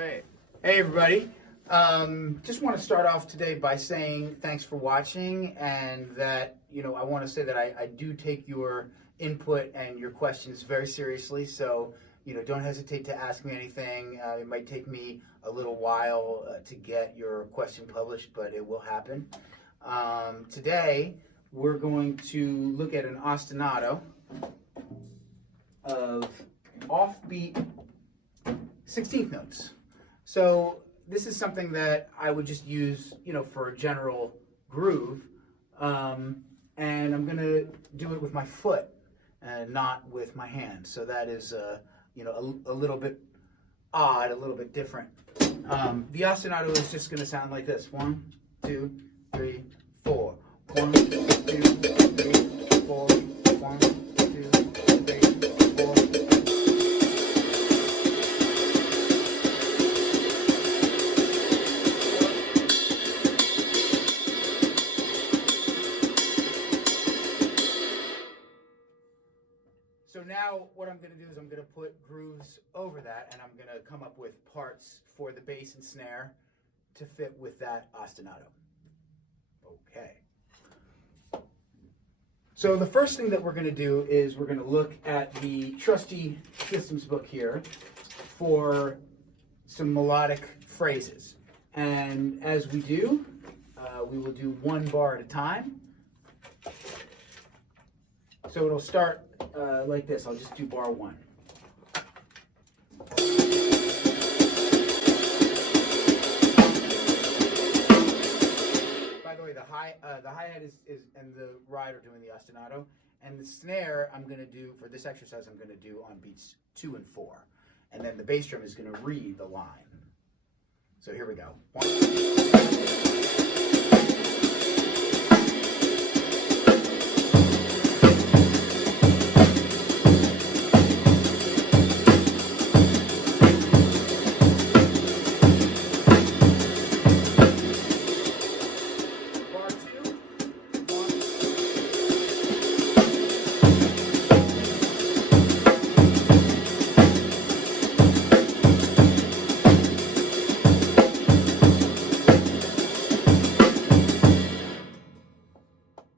Great. Hey everybody. Just want to start off today by saying thanks for watching, and that, I want to say that I do take your input and your questions very seriously. So, don't hesitate to ask me anything. It might take me a little while to get your question published, but it will happen. Today, we're going to look at an ostinato of offbeat 16th notes. So this is something that I would just use, for a general groove, and I'm going to do it with my foot and not with my hand. So that is, a little bit odd, a little bit different. The ostinato is just going to sound like this: 1, 2, 3, 4. 1, 2, 3, 4. 1, 2, 3, 4. So now what I'm going to do is I'm going to put grooves over that, and I'm going to come up with parts for the bass and snare to fit with that ostinato. Okay. So the first thing that we're going to do is we're going to look at the trusty systems book here for some melodic phrases. And as we do, we will do one bar at a time. So it'll start like this. I'll just do bar 1. By the way, the hi-hat is and the ride are doing the ostinato, and the snare I'm going to do for this exercise. I'm going to do on beats 2 and 4, and then the bass drum is going to read the line. So here we go. 1.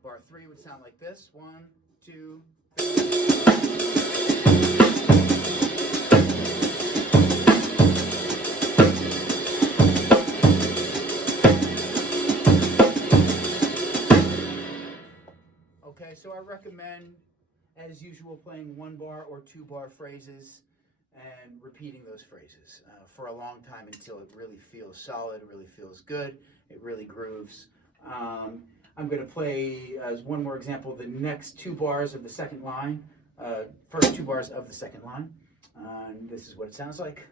Bar 3 would sound like this: 1, 2, 3. Okay, so I recommend, as usual, playing 1 bar or 2 bar phrases and repeating those phrases for a long time until it really feels solid, really feels good, it really grooves. I'm going to play, as one more example, the next 2 bars of the second line, first 2 bars of the second line. And this is what it sounds like.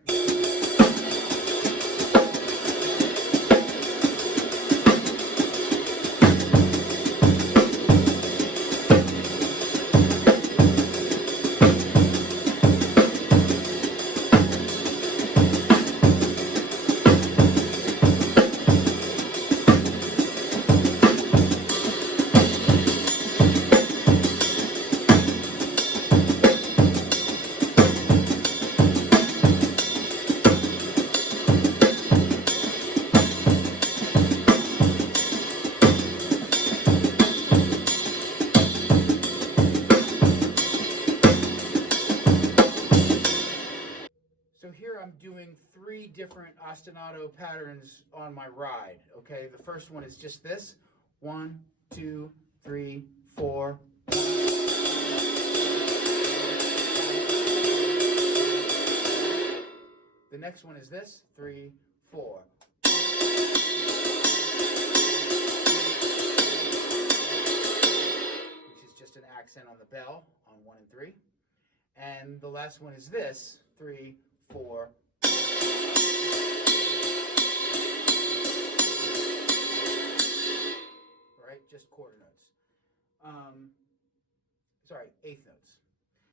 So here I'm doing 3 different ostinato patterns on my ride. Okay, the first one is just this: 1, 2, 3, 4. The next one is this: 3, 4. Which is just an accent on the bell on 1 and 3. And the last one is this: 3, 4. Right, just quarter notes. Sorry, 8th notes.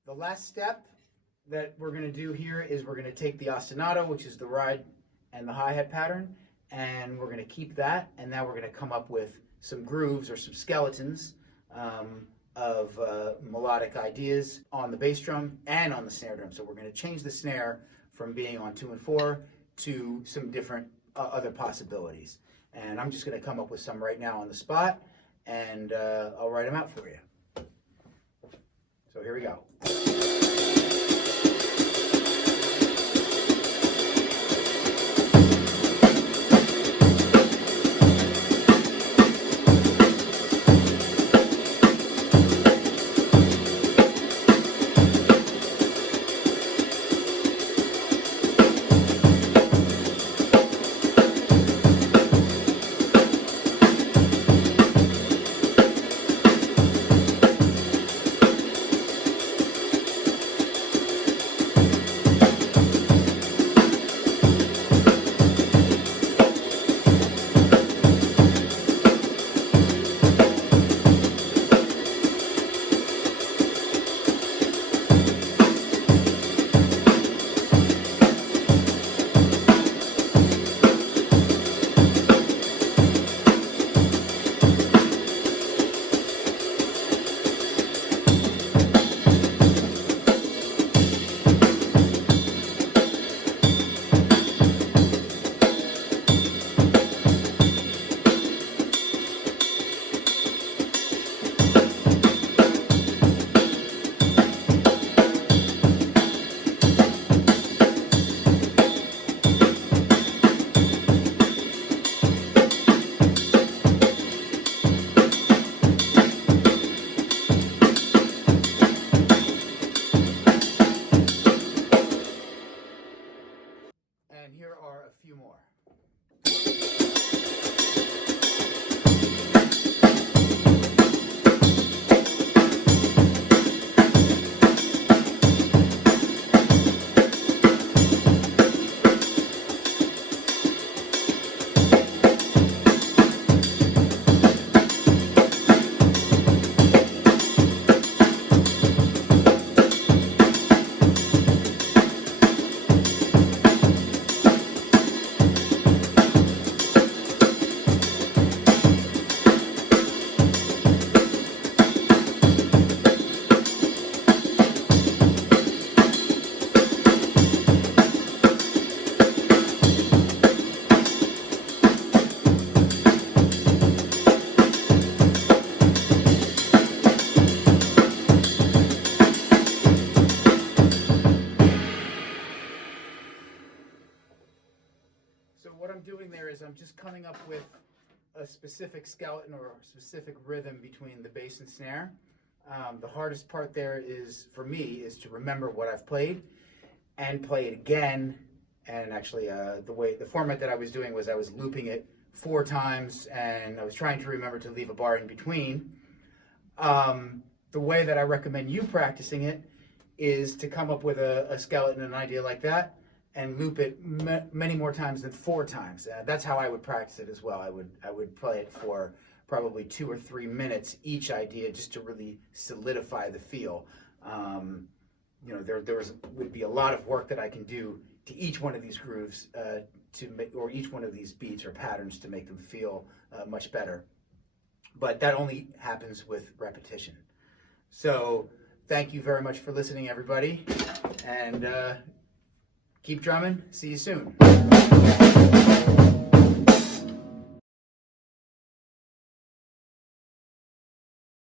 The last step that we're going to do here is we're going to take the ostinato, which is the ride and the hi-hat pattern, and we're going to keep that, and now we're going to come up with some grooves or some skeletons of melodic ideas on the bass drum and on the snare drum. So we're going to change the snare from being on 2 and 4 to some different other possibilities. And I'm just going to come up with some right now on the spot, and I'll write them out for you. So here we go. And here are a few more. So what I'm doing there is I'm just coming up with a specific skeleton or a specific rhythm between the bass and snare. The hardest part there is, for me, is to remember what I've played and play it again. And actually, the format that I was doing was I was looping it 4 times, and I was trying to remember to leave a bar in between. The way that I recommend you practicing it is to come up with a skeleton, an idea like that, and loop it many more times than 4 times. That's how I would practice it as well. I would play it for probably 2 or 3 minutes each idea, just to really solidify the feel. You know, there would be a lot of work that I can do to each one of these grooves or each one of these beats or patterns to make them feel much better. But that only happens with repetition. So thank you very much for listening, everybody, and keep drumming. See you soon.